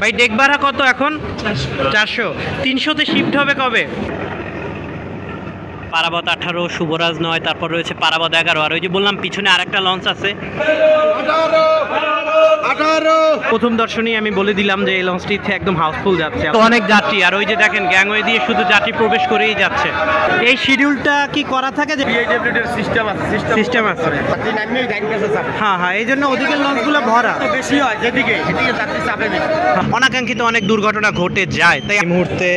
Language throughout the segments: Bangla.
ভাই ডেক ভাড়া কত এখন? 400। 300-তে শিফট হবে কবে? পারাবত 18, শুভরাজ 9, তারপর রয়েছে পারাবত 11। আর ওই যে বললাম পিছনে আরেকটা লঞ্চ আছে 18। প্রথম দর্শনই আমি বলে দিলাম যে এই লঞ্চটিতে একদম হাউসফুল যাচ্ছে, তো অনেক যাত্রী। আর ওই যে দেখেন গ্যাংওয়ে দিয়ে শুধু যাত্রী প্রবেশ করেই যাচ্ছে। এই শিডিউলটা কি করা থাকে যে সিস্টেম আছে? হ্যাঁ হ্যাঁ, এই জন্য ওদিকের লঞ্চগুলো ভরা বেশি হয়, যেদিকে যাত্রী চাপে বেশি। অনাকাঙ্ক্ষিত অনেক দুর্ঘটনা ঘটে যায়, তাই এই মুহূর্তে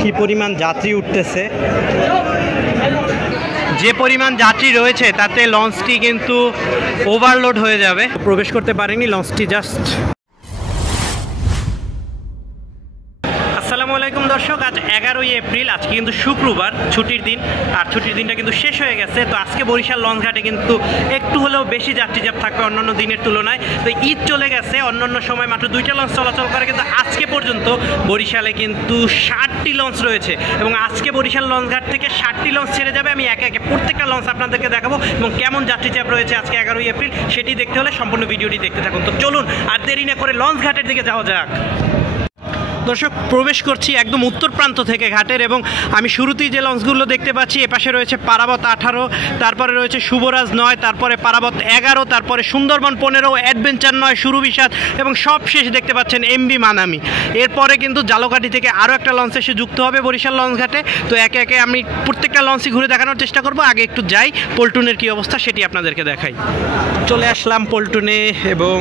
কি পরিমাণ যাত্রী উঠতেছে, যে পরিমাণ যাত্রী রয়েছে তাতে লঞ্চটি কিন্তু ওভারলোড হয়ে যাবে। প্রবেশ করতে পারেনি লঞ্চটি জাস্ট। আসসালামু আলাইকুম দর্শক, আজ 11ই এপ্রিল, আজকে কিন্তু শুক্রবার, ছুটির দিন। আর ছুটির দিনটা কিন্তু শেষ হয়ে গেছে। তো আজকে বরিশাল লঞ্চঘাটে কিন্তু একটু হলেও বেশি যাত্রী চাপ থাকবে অন্যান্য দিনের তুলনায়। তো ঈদ চলে গেছে, অন্যান্য সময় মাত্র 2টা লঞ্চ চলাচল করে, কিন্তু আজকে পর্যন্ত বরিশালে কিন্তু 60টি লঞ্চ রয়েছে। এবং আজকে বরিশাল লঞ্চঘাট থেকে 60টি লঞ্চ ছেড়ে যাবে। আমি একে একে প্রত্যেকটা লঞ্চ আপনাদেরকে দেখাবো এবং কেমন যাত্রী চাপ রয়েছে আজকে 11ই এপ্রিল সেটি দেখতে হলে সম্পূর্ণ ভিডিওটি দেখতে থাকুন। তো চলুন আর দেরি না করে লঞ্চঘাটের দিকে যাওয়া যাক। দর্শক, প্রবেশ করছি একদম উত্তর প্রান্ত থেকে ঘাটের, এবং আমি শুরুতেই যে লঞ্চগুলো দেখতে পাচ্ছি, এপাশে রয়েছে পারাবত 18, তারপরে রয়েছে শুভরাজ 9, তারপরে পারাবত 11, তারপরে সুন্দরবন 15, অ্যাডভেঞ্চার 9, সুরবিসাদ, এবং সব শেষ দেখতে পাচ্ছেন এমবি মানামি। এরপরে কিন্তু জালকাঠি থেকে আরও একটা লঞ্চ এসে যুক্ত হবে বরিশাল লঞ্চঘাটে। তো একে একে আমি প্রত্যেকটা লঞ্চই ঘুরে দেখানোর চেষ্টা করব। আগে একটু যাই, পল্টনের কী অবস্থা সেটি আপনাদেরকে দেখাই। চলে আসলাম পল্টনে, এবং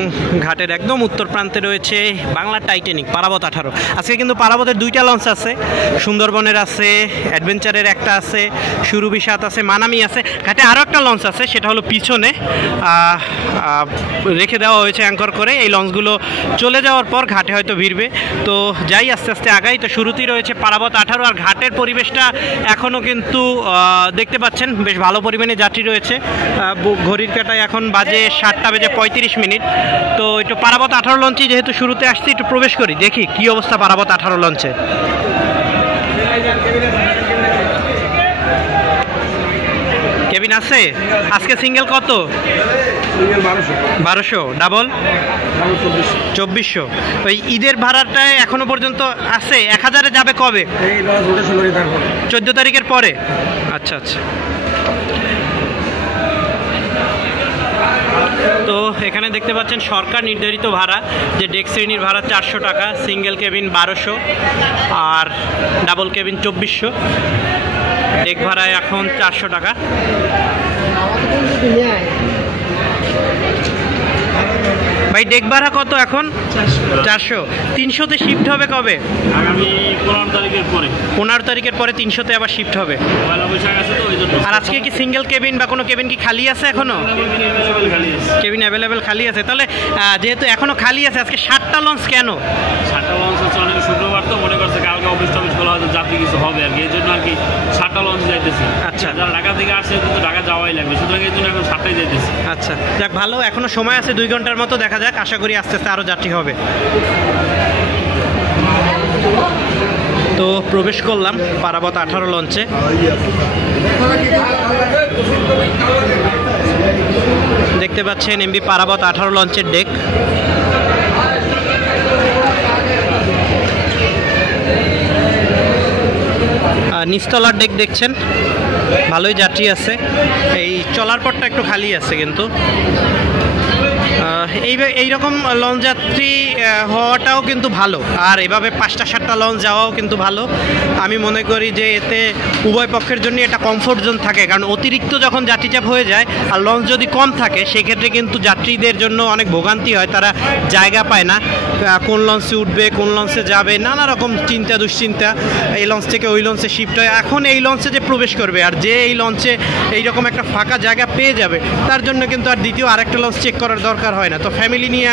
ঘাটের একদম উত্তর প্রান্তে রয়েছে বাংলা টাইটানিক পারাবত 18। আজকে কিন্তু পারাবতের 2টা লঞ্চ আছে, সুন্দরবনের আছে, অ্যাডভেঞ্চারের একটা আছে, সুরবিসাদ আছে, মানামি আছে। ঘাটে আরও একটা লঞ্চ আছে, সেটা হলো পিছনে রেখে দেওয়া হয়েছে অ্যাঙ্কর করে। এই লঞ্চগুলো চলে যাওয়ার পর ঘাটে হয়তো ভিড়বে। তো যাই আস্তে আস্তে আগাই। তো শুরুতেই রয়েছে পারাবত 18। আর ঘাটের পরিবেশটা এখনও কিন্তু দেখতে পাচ্ছেন বেশ ভালো পরিমাণে যাত্রী রয়েছে। ঘড়ির কাঁটায় এখন বাজে 7:35। তো একটু পারাবত 18 লঞ্চই যেহেতু শুরুতে আসছি, একটু প্রবেশ করি, দেখি কী অবস্থা পারাবত 18 লঞ্চে। কেবিন আছে আজকে? সিঙ্গেল কত? 1200। ডাবল 2400। ওই ঈদের ভাড়াটা এখনো পর্যন্ত আছে 1000-এ যাবে কবে? 14 তারিখের পরে। আচ্ছা আচ্ছা। তো এখানে দেখতে পাচ্ছেন সরকার নির্ধারিত ভাড়া, যে ডেক শ্রেণীর ভাড়া 400 টাকা, সিঙ্গেল কেবিন 1200 আর ডাবল কেবিন 2400। ডেক ভাড়া এখন 400 টাকা। ভাই ডেক ভাড়া কত এখন? 400। 300-তে শিফট হবে কবে? আগামী 15 তারিখের পরে। 15 তারিখের পরে 300-তে আবার শিফট হবে। আর আজকে কি সিঙ্গেল কেবিন বা কোনো কেবিন কি খালি আছে এখনো? কেবিন অ্যাভেলেবেল খালি আছে। তাহলে যেহেতু এখনো খালি আছে, আজকে 60টা লঞ্চ কেন? 60টা লঞ্চ হচ্ছে অনেক শুক্রবার, তো মনে করছে কালকে অফিস টফিস খোলা হয়তো যাত্রী কিছু হবে আর কি, এই জন্য আর কি 60টা লঞ্চ যাইতেছি। আচ্ছা, যারা ঢাকা থেকে আসছে কিন্তু ঢাকা যাওয়াই লাগবে, সুতরাং এই জন্য এখন 60টাই যাইতেছি। আচ্ছা, যাক ভালো, এখনো সময় আছে 2 ঘন্টার মতো, দেখা যাক, আশা করি আস্তে আস্তে আরও যাত্রী হবে। তো প্রবেশ করলাম পারাবত 18 লঞ্চে। দেখতে পাচ্ছেন এমবি পারাবত 18 লঞ্চের ডেক। নিচতলার ডেক দেখছেন, ভালোই যাত্রী আছে। এই চলার পরটা একটু খালি আছে, কিন্তু এইরকম লঞ্চ যাত্রী হওয়াটাও কিন্তু ভালো। আর এভাবে 5টা-7টা লঞ্চ যাওয়াও কিন্তু ভালো। আমি মনে করি যে এতে উভয় পক্ষের জন্য এটা কমফোর্ট জোন থাকে, কারণ অতিরিক্ত যখন যাত্রীচাপ হয়ে যায় আর লঞ্চ যদি কম থাকে, সেক্ষেত্রে কিন্তু যাত্রীদের জন্য অনেক ভোগান্তি হয়, তারা জায়গা পায় না, কোন লঞ্চে উঠবে, কোন লঞ্চে যাবে, নানা রকম চিন্তা দুশ্চিন্তা। এই লঞ্চ থেকে ওই লঞ্চে শিফট হয়। এখন এই লঞ্চে যে প্রবেশ করবে আর যে এই লঞ্চে এইরকম একটা ফাঁকা জায়গা পেয়ে যাবে, তার জন্য কিন্তু আর দ্বিতীয় আরেকটা লঞ্চ চেক করার দরকার হয় না। তো ফ্যামিলি নিয়ে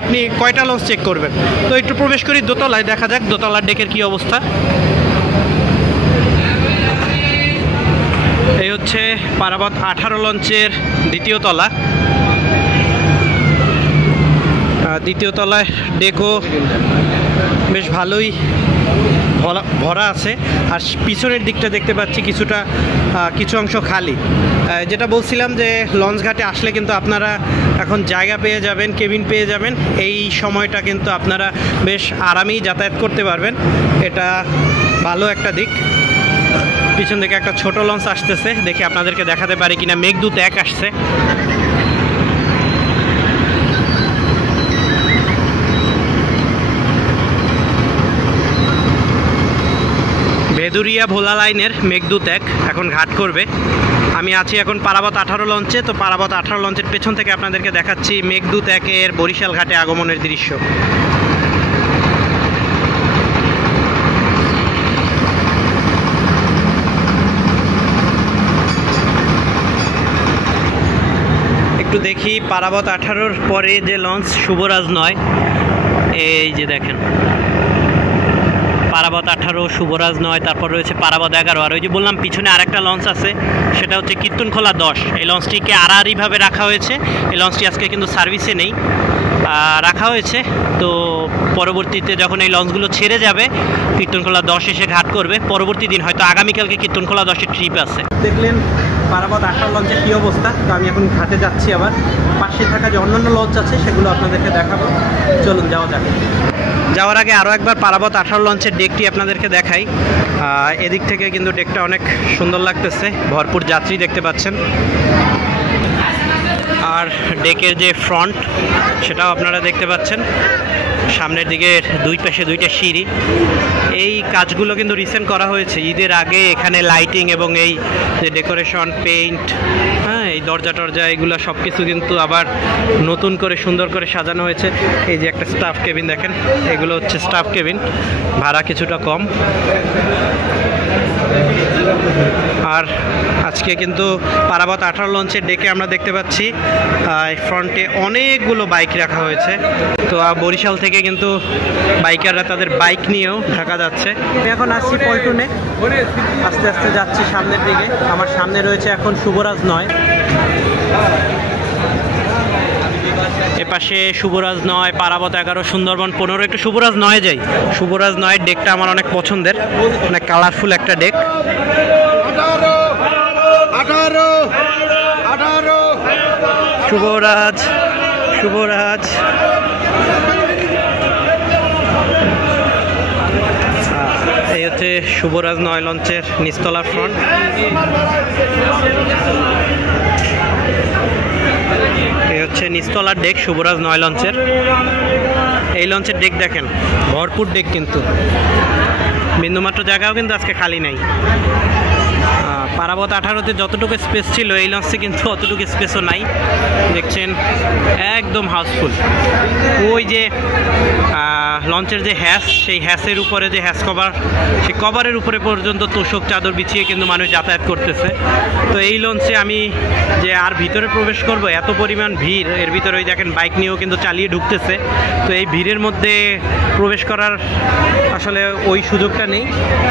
আপনি কয়টা লঞ্চ চেক করবেন? তো একটু প্রবেশ করি দোতলায়, দেখা যাক দোতলার ডেকের কি অবস্থা। এই হচ্ছে পারাবত 18 লঞ্চের দ্বিতীয় তলা। দ্বিতীয় তলায় ডেকও বেশ ভালোই ভরা আছে, আর পিছনের দিকটা দেখতে পাচ্ছি কিছু অংশ খালি। যেটা বলছিলাম যে লঞ্চ ঘাটে আসলে কিন্তু আপনারা এখন জায়গা পেয়ে যাবেন, কেবিন পেয়ে যাবেন। এই সময়টা কিন্তু আপনারা বেশ আরামেই যাতায়াত করতে পারবেন, এটা ভালো একটা দিক। পিছন থেকে একটা ছোট লঞ্চ আসতেছে, দেখি আপনাদেরকে দেখাতে পারি কিনা। মেঘদূত 1 আসছে। ভেদুরিয়া ভোলা লাইনের মেঘদূত 1 এখন ঘাট করবে। আমি আছি এখন পারাবত 18 লঞ্চে। তো পারাবত 18 লঞ্চের পেছন থেকে আপনাদেরকে দেখাচ্ছি মেঘদূত 1 এর বরিশাল ঘাটে আগমনের দৃশ্য। একটু দেখি পারাবত 18-র পরে যে লঞ্চ শুভরাজ 9, এই যে দেখেন পারাবত 18, শুভরাজ 9, তারপর রয়েছে পারাবত 11। আর ওই যে বললাম পিছনে আরেকটা লঞ্চ আছে, সেটা হচ্ছে কীর্তনখোলা 10। এই লঞ্চটিকে আড়াআড়িভাবে রাখা হয়েছে। এই লঞ্চটি আজকে কিন্তু সার্ভিসে নেই, রাখা হয়েছে। তো পরবর্তীতে যখন এই লঞ্চগুলো ছেড়ে যাবে, কীর্তনখোলা 10 এসে ঘাট করবে। পরবর্তী দিন হয়তো আগামীকালকে কীর্তনখোলা 10-এর ট্রিপ আছে। দেখলেন পারাবত 18 লঞ্চের কী অবস্থা। তো আমি এখন ঘাটে যাচ্ছি, আবার পাশে থাকা যে অন্যান্য লঞ্চ আছে সেগুলো আপনাদেরকে দেখাবো। চলুন যাওয়া যাক। যাওয়ার আগে আরও একবার পারাবত 18 লঞ্চের ডেকটি আপনাদেরকে দেখাই। এদিক থেকে কিন্তু ডেকটা অনেক সুন্দর লাগতেছে, ভরপুর যাত্রী দেখতে পাচ্ছেন। আর ডেকের যে ফ্রন্ট সেটাও আপনারা দেখতে পাচ্ছেন। সামনের দিকে দুই পাশে 2টা সিঁড়ি। এই কাজগুলো কিন্তু রিসেন্ট করা হয়েছে ঈদের আগে। এখানে লাইটিং এবং এই যে ডেকোরেশন, পেইন্ট, এই দরজা টরজা, এগুলো সব কিছু কিন্তু আবার নতুন করে সুন্দর করে সাজানো হয়েছে। এই যে একটা স্টাফ কেবিন দেখেন, এগুলো হচ্ছে স্টাফ কেবিন, ভাড়া কিছুটা কম। আর আজকে কিন্তু পারাবত 18 লঞ্চের ডেকে আমরা দেখতে পাচ্ছি ফ্রন্টে অনেকগুলো বাইক রাখা হয়েছে। তো বরিশাল থেকে কিন্তু বাইকাররা তাদের বাইক নিয়েও ঢাকা যাচ্ছে। এখন আসছি পল্টনে, আস্তে আস্তে যাচ্ছি সামনের দিকে। আমার সামনে রয়েছে এখন শুভরাজ 9। এপাশে শুভরাজ 9, পারাবত 11, সুন্দরবন 15। একটু শুভরাজ 9 যাই। শুভরাজ 9-এর ডেকটা আমার অনেক পছন্দের, অনেক কালারফুল একটা ডেক। শুভরাজ এই হচ্ছে শুভরাজ 9 লঞ্চের নিচতলা ফ্রন্ট। এই হচ্ছে নিচতলার ডেক শুভরাজ 9 লঞ্চের। এই লঞ্চের ডেক দেখেন, ভরপুর ডেক, কিন্তু বিন্দুমাত্র জায়গাও কিন্তু আজকে খালি নাই। পারাবত 18-তে যতটুকু স্পেস ছিল এই লঞ্চে কিন্তু অতটুকু স্পেসও নাই। দেখছেন একদম হাউসফুল। ওই যে লঞ্চের যে হ্যাস, সেই হ্যাসের উপরে যে হ্যাস কভার, সেই কভারের উপরে পর্যন্ত তোষক চাদর বিছিয়ে কিন্তু মানুষ যাতায়াত করতেছে। তো এই লঞ্চে আমি যে আর ভিতরে প্রবেশ করব, এত পরিমাণ ভিড়। এর ভিতরে ওই দেখেন বাইক নিয়েও কিন্তু চালিয়ে ঢুকতেছে। তো এই ভিড়ের মধ্যে প্রবেশ করার আসলে ওই সুযোগটা নেই।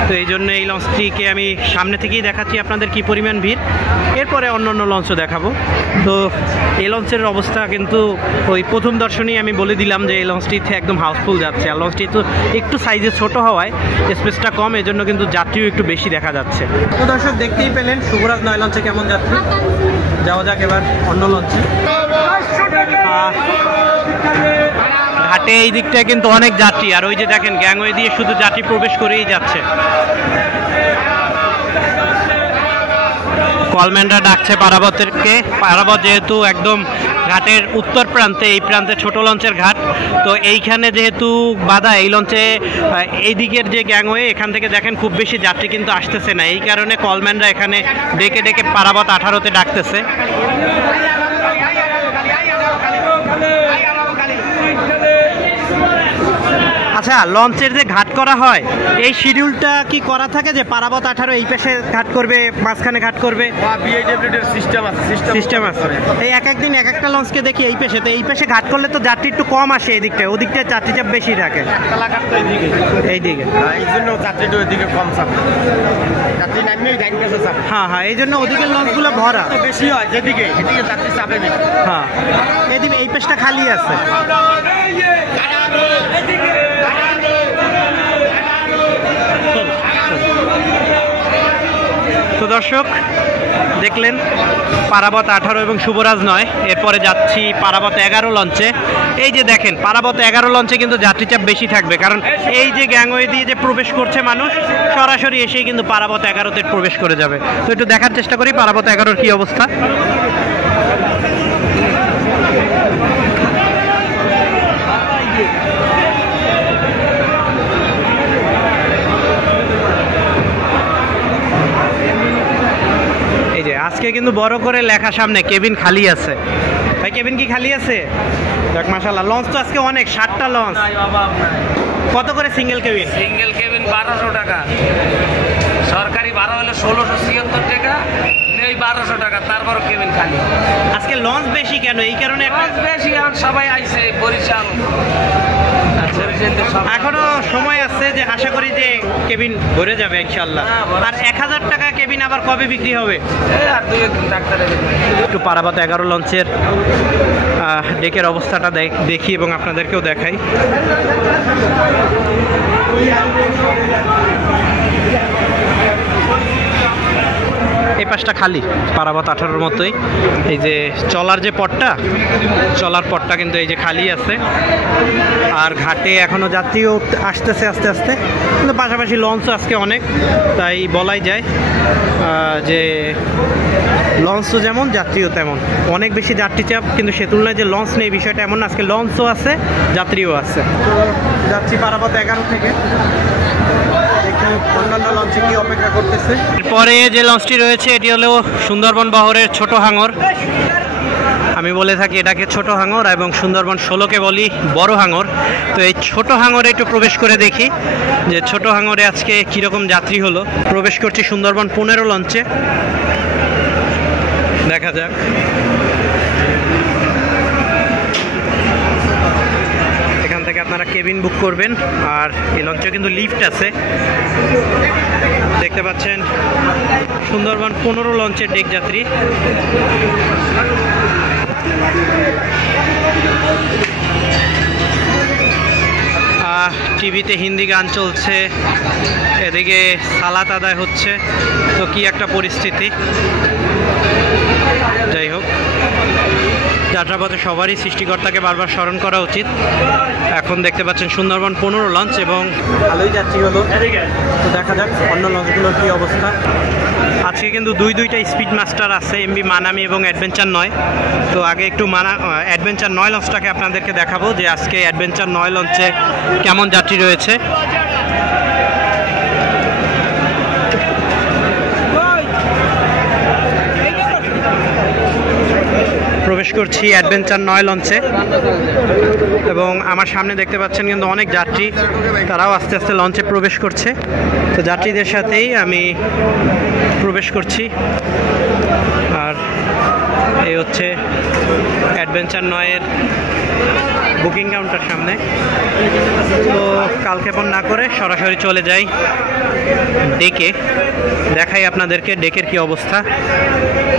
তো এই জন্য এই লঞ্চটিকে আমি সামনে থেকেই দেখাচ্ছি আপনাদের কি পরিমাণ ভিড়। এরপরে অন্য লঞ্চও দেখাবো। তো এই লঞ্চের অবস্থা কিন্তু ওই প্রথম দর্শনেই আমি বলে দিলাম যে এই লঞ্চটিতে একদম হাউসফুল যাচ্ছে। আর লঞ্চটি তো একটু সাইজে ছোট হওয়ায় স্পেসটা কম, এজন্য কিন্তু যাত্রীও একটু বেশি দেখা যাচ্ছে। তো দর্শক দেখতেই পেলেন শুভরাজ 9 লঞ্চে কেমন যাত্রী। যাওয়া যাক এবার অন্য লঞ্চে। ঘাটে এই দিকটায় কিন্তু অনেক যাত্রী, আর ওই যে দেখেন গ্যাংওয়ে দিয়ে শুধু যাত্রী প্রবেশ করেই যাচ্ছে। কলম্যানরা ডাকছে পারাবতকে। পারাবত যেহেতু একদম ঘাটের উত্তর প্রান্তে, এই প্রান্তে ছোট লঞ্চের ঘাট, তো এইখানে যেহেতু বাধা, এই লঞ্চে এই দিকের যে গ্যাংওয়ে, এখান থেকে দেখেন খুব বেশি যাত্রী কিন্তু আসতেছে না। এই কারণে কলম্যানরা এখানে ডেকে ডেকে পারাবত 18-তে ডাকতেছে। আচ্ছা, লঞ্চের যে ঘাট করা হয়, এই শিডিউলটা কি করা থাকে যে পারাবত 18 এই পাশে ঘাট করবে, মাঝখানে ঘাট করবে? সিস্টেম আছে। এই এক একদিন এক একটা লঞ্চকে দেখি এই পাশে, তো এই পাশে ঘাট করলে তো যাত্রী একটু কম আসে, এদিকটায় ওদিকটায় যাত্রী চাপ বেশি থাকে। এইদিকে এই জন্য যাত্রীটা ওইদিকে কম চাপ, যাত্রী নামে হ্যাঁ, এই জন্য ওদিকের লঞ্চগুলো ভরা বেশি হয়, যেদিকে এদিকে যাত্রী চাপে বেশি। হ্যাঁ, এদিকে এই পাশটা খালি আছে। দর্শক দেখলেন পারাবত 18 এবং শুভরাজ 9, এরপরে যাচ্ছি পারাবত 11 লঞ্চে। এই যে দেখেন পারাবত 11 লঞ্চে কিন্তু যাত্রী চাপ বেশি থাকবে, কারণ এই যে গ্যাংওয়ে দিয়ে যে প্রবেশ করছে মানুষ সরাসরি এসেই কিন্তু পারাবত 11তে প্রবেশ করে যাবে। তো একটু দেখার চেষ্টা করি পারাবত 11-র কি অবস্থা। এই যে আজকে কিন্তু বড় করে লেখা সামনে কেবিন খালি আছে। ভাই কেবিন কি খালি আছে? দেখ মাশাআল্লাহ, লঞ্চ তো আজকে অনেক, 7টা লঞ্চ। কত করে সিঙ্গেল কেবিন? সিঙ্গেল কেবিন 1200 টাকা, সরকারি ভাড়া হলো 1676 টাকা, নেই 1200 টাকা, তারপর কেবিন খালি। আজকে লঞ্চ বেশি কেন? এই কারণে লঞ্চ বেশি, আর সবাই আইছে বরিশাল। এখনো সময় আছে, যে আশা করি যে কেবিন ভরে যাবে ইনশাআল্লাহ। আর 1000 টাকা কেবিন আবার কবে বিক্রি হবে? আর 2 ডাক্তারে একটু পারাবত 11 লঞ্চের ডেকের অবস্থাটা দেখি এবং আপনাদেরকেও দেখাই। এই পাশটা খালি, পারাবত 18-র মতোই। এই যে চলার যে পথটা, চলার পথটা কিন্তু এই যে খালি আছে। আর ঘাটে এখনো যাত্রীও আসতেছে আস্তে আস্তে, কিন্তু পাশাপাশি লঞ্চও আজকে অনেক, তাই বলাই যায় যে লঞ্চও যেমন যাত্রীও তেমন। অনেক বেশি যাত্রী চাপ, কিন্তু সে তুলনায় যে লঞ্চ নেই বিষয়টা এমন না, আজকে লঞ্চও আছে যাত্রীও আছে। তো যাচ্ছি পারাবত 11 থেকে, অন্যান্য লঞ্চে কি অপেক্ষা করতেছে। পরে যে লঞ্চটি রয়েছে এটি হলো সুন্দরবন বহরের ছোট হাঙর। আমি বলে থাকি এটাকে ছোট হাঙর, এবং সুন্দরবন 16-কে বলি বড় হাঙর। তো এই ছোট হাঙরে একটু প্রবেশ করে দেখি যে ছোট হাঙরে আজকে কীরকম যাত্রী হলো। প্রবেশ করছি সুন্দরবন 15 লঞ্চে, দেখা যাক। এখান থেকে আপনারা কেবিন বুক করবেন, আর এই লঞ্চে কিন্তু লিফট আছে। দেখতে পাচ্ছেন সুন্দরবন 15 লঞ্চের ডেক যাত্রী। টিভিতে হিন্দি গান চলছে, এদিকে সালাত আদায় হচ্ছে, তো কি একটা পরিস্থিতি। যাই হোক, যাত্রাপথে সবারই সৃষ্টিকর্তাকে বারবার স্মরণ করা উচিত। এখন দেখতে পাচ্ছেন সুন্দরবন 15 লঞ্চ, এবং ভালোই যাত্রী হলো। তো দেখা যাক অন্য লঞ্চগুলোর কী অবস্থা। আজকে কিন্তু দুইটা স্পিড মাস্টার আছে, এমবি মানামি এবং অ্যাডভেঞ্চার 9। তো আগে একটু অ্যাডভেঞ্চার 9 লঞ্চটাকে আপনাদেরকে দেখাবো যে আজকে অ্যাডভেঞ্চার 9 লঞ্চে কেমন যাত্রী রয়েছে। প্রবেশ করছি অ্যাডভেঞ্চার 9 লঞ্চে, এবং আমার সামনে দেখতে পাচ্ছেন কিন্তু অনেক যাত্রী, তারাও আস্তে আস্তে লঞ্চে প্রবেশ করছে। তো যাত্রীদের সাথেই আমি প্রবেশ করছি। আর এই হচ্ছে অ্যাডভেঞ্চার 9-এর বুকিং কাউন্টার সামনে। তো কালক্ষেপণ না করে সরাসরি চলে যাই ডেকে, দেখাই আপনাদেরকে ডেকের কি অবস্থা।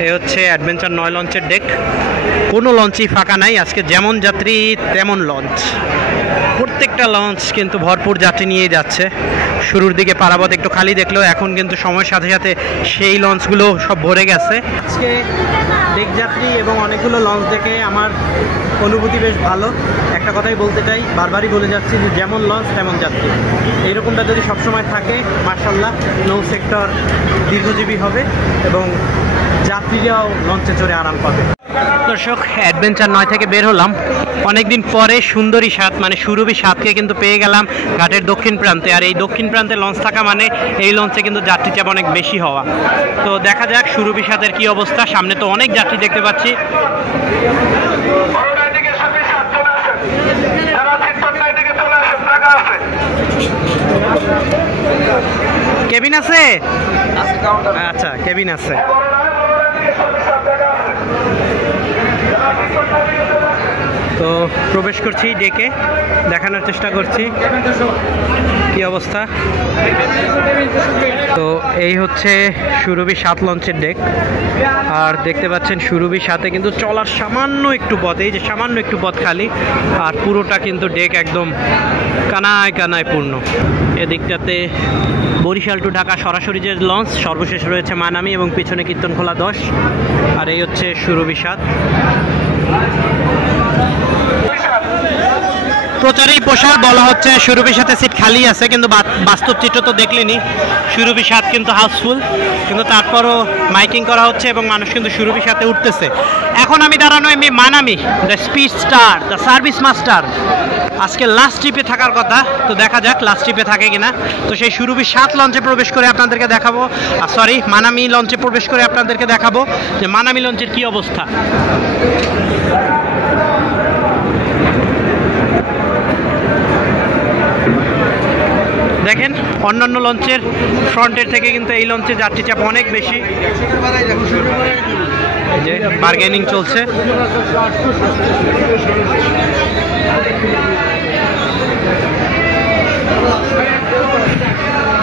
এই হচ্ছে অ্যাডভেঞ্চার 9 লঞ্চের ডেক। কোনো লঞ্চই ফাঁকা নাই আজকে, যেমন যাত্রী তেমন লঞ্চ। প্রত্যেকটা লঞ্চ কিন্তু ভরপুর যাত্রী নিয়ে যাচ্ছে। শুরুর দিকে পারাবত একটু খালি দেখলেও এখন কিন্তু সময়ের সাথে সাথে সেই লঞ্চগুলো সব ভরে গেছে। আজকে ডেক যাত্রী এবং অনেকগুলো লঞ্চ দেখে আমার অনুভূতি বেশ ভালো। একটা কথাই বলতে চাই, বারবারই বলে যাচ্ছি যে যেমন লঞ্চ তেমন যাত্রী। এইরকমটা যদি সবসময় থাকে মাশাআল্লাহ, নৌ সেক্টর দীর্ঘজীবী হবে এবং যাত্রীরাও লঞ্চে চড়ে আরাম পাবে। দর্শক, অ্যাডভেঞ্চার 9 থেকে বের হলাম অনেকদিন পরে। সুন্দরী সাত মানে সুরভি সাতকে কিন্তু পেয়ে গেলাম ঘাটের দক্ষিণ প্রান্তে। আর এই দক্ষিণ প্রান্তে লঞ্চ থাকা মানে এই লঞ্চে কিন্তু যাত্রী চাপ অনেক বেশি হওয়া। তো দেখা যাক সুরভি সাতের কি অবস্থা। সামনে তো অনেক যাত্রী দেখতে পাচ্ছি। কেবিন আছে? আচ্ছা, কেবিন আছে। তো প্রবেশ করছি ডেকে, দেখানোর চেষ্টা করছি কি অবস্থা। তো এই হচ্ছে সুরভি 7 লঞ্চের ডেক। আর দেখতে পাচ্ছেন সুরভি 7-এ কিন্তু চলার সামান্য একটু পথ, এই যে সামান্য একটু পথ খালি, আর পুরোটা কিন্তু ডেক একদম কানায় কানায় পূর্ণ। এদিকটাতে বরিশাল টু ঢাকা সরাসরি যে লঞ্চ, সর্বশেষ রয়েছে মানামি এবং পিছনে কীর্তনখোলা 10। আর এই হচ্ছে সুরভি 7। প্রচারেই পোশাক বলা হচ্ছে সুরভির সাথে সিট খালি আছে, কিন্তু বাস্তব চিত্র তো দেখলেনি, সুরভি 7 কিন্তু হাউসফুল। কিন্তু তারপরও মাইকিং করা হচ্ছে এবং মানুষ কিন্তু সুরভির সাথে উঠতেছে। এখন আমি দাঁড়ানো এমনি Manami, the speed star, the service master. আজকে লাস্ট ট্রিপে থাকার কথা, তো দেখা যাক লাস্ট ট্রিপে থাকে কিনা। তো সেই সুরভি 7 লঞ্চে প্রবেশ করে আপনাদেরকে দেখাবো, সরি মানামি লঞ্চে প্রবেশ করে আপনাদেরকে দেখাবো যে মানামি লঞ্চের কি অবস্থা। দেখেন অন্যান্য লঞ্চের ফ্রন্টের থেকে কিন্তু এই লঞ্চে যাত্রী চাপ অনেক বেশি। এই যে বার্গেনিং চলছে।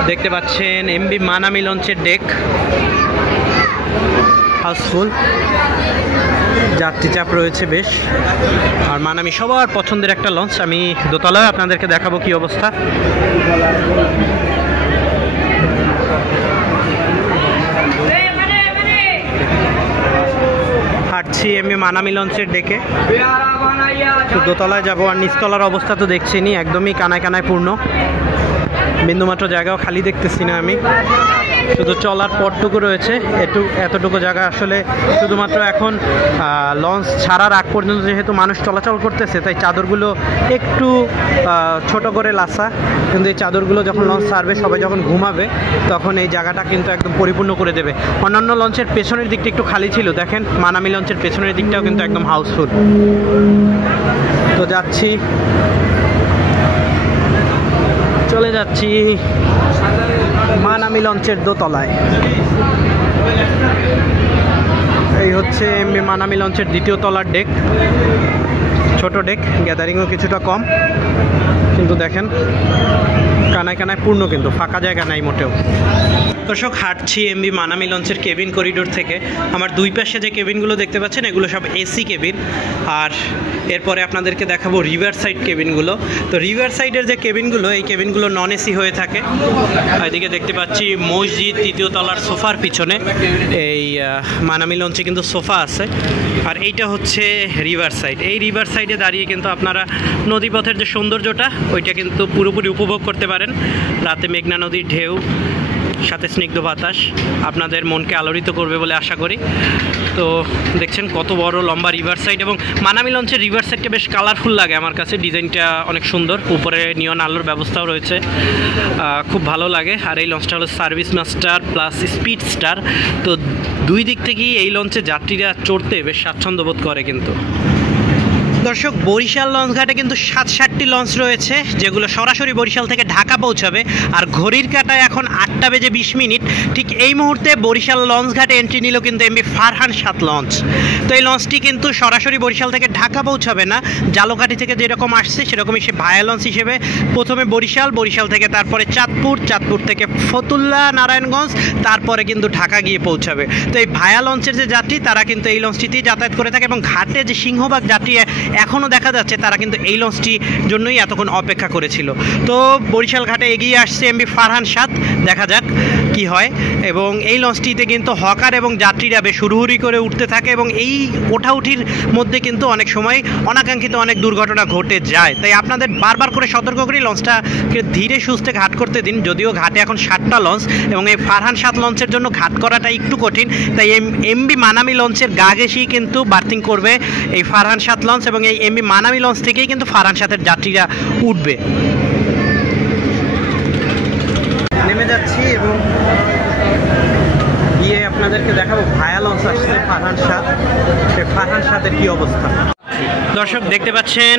দেখতে পাচ্ছেন এমবি মানামি লঞ্চের ডেক হাউসফুল, যাত্রী চাপ রয়েছে বেশ। আর মানামি সবার পছন্দের একটা লঞ্চ। আমি দোতলায় আপনাদেরকে দেখাবো কি অবস্থা। হাঁটছি আমি মানামি লঞ্চের ডেকে, তো দোতলায় যাবো। আর নিচতলার অবস্থা তো দেখছিনি, একদমই কানায় কানায় পূর্ণ, বিন্দুমাত্র জায়গাও খালি দেখতেছি না আমি। শুধু চলার পথটুকু রয়েছে, এতটুকু জায়গা আসলে শুধুমাত্র এখন লঞ্চ ছাড়ার আগ পর্যন্ত যেহেতু মানুষ চলাচল করতেছে, তাই চাদরগুলো একটু ছোট করে লাসা। কিন্তু এই চাদরগুলো যখন লঞ্চ ছাড়বে, সবাই যখন ঘুমাবে, তখন এই জায়গাটা কিন্তু একদম পরিপূর্ণ করে দেবে। অন্যান্য লঞ্চের পেছনের দিকটা একটু খালি ছিল, দেখেন মানামি লঞ্চের পেছনের দিকটাও কিন্তু একদম হাউসফুল। তো যাচ্ছি, চলে যাচ্ছি মানামি লঞ্চের দোতলায়। এই হচ্ছে এমবি মানামি লঞ্চের দ্বিতীয় তলার ডেক, ছোট ডেক, গ্যাদারিংও কিছুটা কম, কিন্তু দেখেন কানায় কানায় পূর্ণ, কিন্তু ফাঁকা জায়গা নাই মোটেও। দর্শক হাঁটছি এমবি মানামি লঞ্চের কেবিন করিডোর থেকে। আমার দুই পাশে যে কেবিনগুলো দেখতে পাচ্ছেন, এগুলো সব এসি কেবিন। আর এরপরে আপনাদেরকে দেখাবো রিভার সাইড কেবিনগুলো। তো রিভার সাইডের যে কেবিনগুলো, এই কেবিনগুলো নন এসি হয়ে থাকে। এদিকে দেখতে পাচ্ছি মসজিদ, তৃতীয় তলার সোফার পিছনে এই মানামি লঞ্চে কিন্তু সোফা আছে। আর এইটা হচ্ছে রিভার সাইড। এই রিভার সাইডে দাঁড়িয়ে কিন্তু আপনারা নদীপথের যে সৌন্দর্যটা, ওইটা কিন্তু পুরোপুরি উপভোগ করতে পারেন। রাতে মেঘনা নদীর ঢেউ, সাথে স্নিগ্ধ বাতাস আপনাদের মনকে আলোড়িত করবে বলে আশা করি। তো দেখছেন কত বড় লম্বা রিভার সাইড, এবং মানামি লঞ্চের রিভার সাইডটা বেশ কালারফুল লাগে আমার কাছে, ডিজাইনটা অনেক সুন্দর, উপরে নিয়ন আলোর ব্যবস্থাও রয়েছে, খুব ভালো লাগে। আর এই লঞ্চটা হলো service master plus speed star. তো দুই দিক থেকেই এই লঞ্চে যাত্রীরা চড়তে বেশ স্বাচ্ছন্দ্য বোধ করে। কিন্তু দর্শক বরিশাল লঞ্চঘাটে কিন্তু 7টি লঞ্চ রয়েছে, যেগুলো সরাসরি বরিশাল থেকে ঢাকা পৌঁছাবে। আর ঘড়ির কাঁটায় এখন 8টা বেজে 20 মিনিট। ঠিক এই মুহূর্তে বরিশাল লঞ্চঘাটে এন্ট্রি নিল কিন্তু এমবি ফারহান 7 লঞ্চ। তো এই লঞ্চটি কিন্তু সরাসরি বরিশাল থেকে ঢাকা পৌঁছাবে না, জালকাঠি থেকে যেরকম আসছে সেরকমই সে ভায়া লঞ্চ হিসেবে প্রথমে বরিশাল থেকে তারপরে চাঁদপুর থেকে ফতুল্লা, নারায়ণগঞ্জ, তারপরে কিন্তু ঢাকা গিয়ে পৌঁছাবে। তো এই ভায়া লঞ্চের যে যাত্রী, তারা কিন্তু এই লঞ্চটিতেই যাতায়াত করে থাকে। এবং ঘাটে যে সিংহভাগ যাত্রী এখনও দেখা যাচ্ছে, তারা কিন্তু এই লঞ্চটির জন্যই এতক্ষণ অপেক্ষা করেছিল। তো বরিশাল ঘাটে এগিয়ে আসছে এমবি ফারহান 7, দেখা যাক কি হয়। এবং এই লঞ্চটিতে কিন্তু হকার এবং যাত্রীরা বেশ হুড়হুড়ি করে উঠতে থাকে, এবং এই ওঠাউঠির মধ্যে কিন্তু অনেক সময় অনাকাঙ্ক্ষিত অনেক দুর্ঘটনা ঘটে যায়। তাই আপনাদের বারবার করে সতর্ক করি, লঞ্চটাকে ধীরে সুস্থে ঘাট করতে দিন। যদিও ঘাটে এখন 7টা লঞ্চ, এবং এই ফারহান 7 লঞ্চের জন্য ঘাট করাটা একটু কঠিন। তাই এমবি মানামি লঞ্চের গা ঘেঁষেই কিন্তু বার্থিং করবে এই ফারহান 7 লঞ্চ, এবং এই এমবি মানামি লঞ্চ থেকেই কিন্তু ফারহান 7-এর যাত্রীরা উঠবে। নেমে যাচ্ছি এবং গিয়ে আপনাদেরকে দেখাবো ভায়া লঞ্চ আসছে ফারহান 7, সেই ফারহান 7-এর কি অবস্থা। দর্শক দেখতে পাচ্ছেন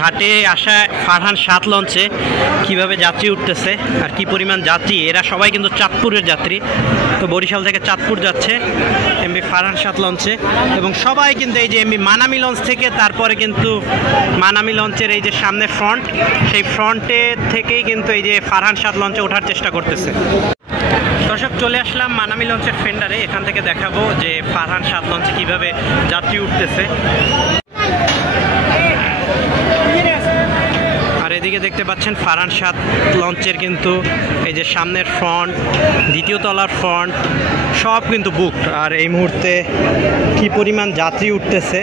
ঘাটে আসা ফারহান 7 লঞ্চে কিভাবে যাত্রী উঠতেছে আর কি পরিমাণ যাত্রী। এরা সবাই কিন্তু চাঁদপুরের যাত্রী। তো বরিশাল থেকে চাঁদপুর যাচ্ছে এমবি ফারহান 7 লঞ্চে, এবং সবাই কিন্তু এই যে এমবি মানামি লঞ্চ থেকে, তারপরে কিন্তু মানামি লঞ্চের এই যে সামনে ফ্রন্ট, সেই ফ্রন্টে থেকেই কিন্তু এই যে ফারহান 7 লঞ্চে ওঠার চেষ্টা করতেছে। দর্শক, চলে আসলাম মানামি লঞ্চের ফেন্ডারে। এখান থেকে দেখাবো যে ফারহান 7 লঞ্চে কিভাবে যাত্রী উঠতেছে। আর এদিকে দেখতে পাচ্ছেন ফারহান 7 লঞ্চের কিন্তু এই যে সামনের ফ্রন্ট, দ্বিতীয় তলার ফ্রন্ট সব কিন্তু বুকড। আর এই মুহূর্তে কি পরিমাণ যাত্রী উঠতেছে।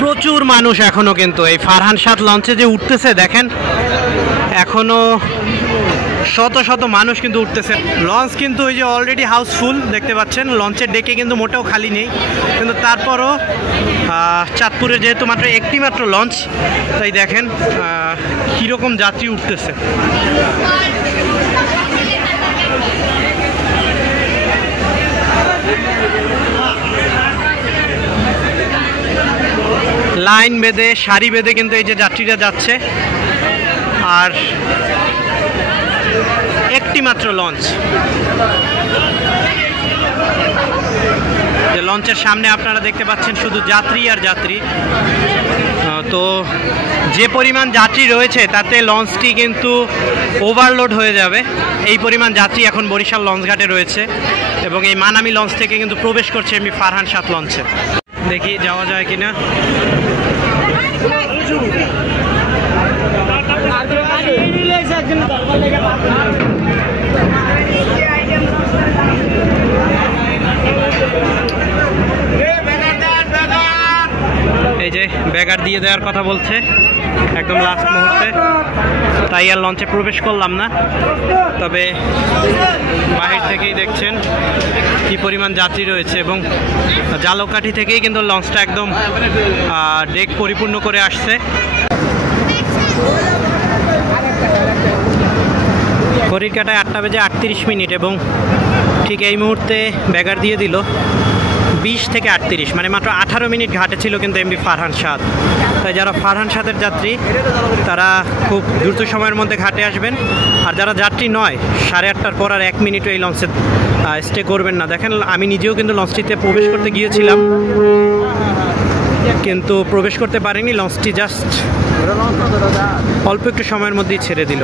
প্রচুর মানুষ এখনো কিন্তু এই ফারহান 7 লঞ্চে যে উঠতেছে, দেখেন এখনো শত শত মানুষ কিন্তু উঠতেছে। লঞ্চ কিন্তু ওই যে অলরেডি হাউসফুল দেখতে পাচ্ছেন, লঞ্চের ডেকে কিন্তু মোটেও খালি নেই। কিন্তু তারপরও চাঁদপুরে যেহেতু মাত্র একটি মাত্র লঞ্চ, তাই দেখেন কীরকম যাত্রী উঠতেছে। লাইন বেঁধে সারি বেঁধে কিন্তু এই যে যাত্রীরা যাচ্ছে। আর একটি মাত্র লঞ্চ, যে লঞ্চের সামনে আপনারা দেখতে পাচ্ছেন শুধু যাত্রী আর যাত্রী। তো যে পরিমাণ যাত্রী রয়েছে তাতে লঞ্চটি কিন্তু ওভারলোড হয়ে যাবে। এই পরিমাণ যাত্রী এখন বরিশাল লঞ্চঘাটে রয়েছে, এবং এই মানামি লঞ্চ থেকে কিন্তু প্রবেশ করছে এমবি ফারহান 7 লঞ্চে। দেখি যাওয়া যায় কিনা। এই যে ব্যাগার দিয়ে দেওয়ার কথা বলছে একদম লাস্ট মুহূর্তে, তাই আর লঞ্চে প্রবেশ করলাম না। তবে বাহির থেকেই দেখছেন কি পরিমাণ যাত্রী রয়েছে, এবং জালকাঠি থেকেই কিন্তু লঞ্চটা একদম ডেক পরিপূর্ণ করে আসছে। ঘড়ির কাটায় 8টা বেজে 38 মিনিট, এবং ঠিক এই মুহূর্তে ব্যাগার দিয়ে দিল 20 থেকে 38, মানে মাত্র 18 মিনিট ঘাটে ছিল কিন্তু এমবি ফারহান 7। তাই যারা ফারহান 7-এর যাত্রী তারা খুব দ্রুত সময়ের মধ্যে ঘাটে আসবেন। আর যারা যাত্রী নয়, 8:30টার পর আর 1 মিনিটও এই লঞ্চে স্টে করবেন না। দেখেন আমি নিজেও কিন্তু লঞ্চটিতে প্রবেশ করতে গিয়েছিলাম, কিন্তু প্রবেশ করতে পারিনি। লঞ্চটি জাস্ট অল্প একটু সময়ের মধ্যেই ছেড়ে দিল।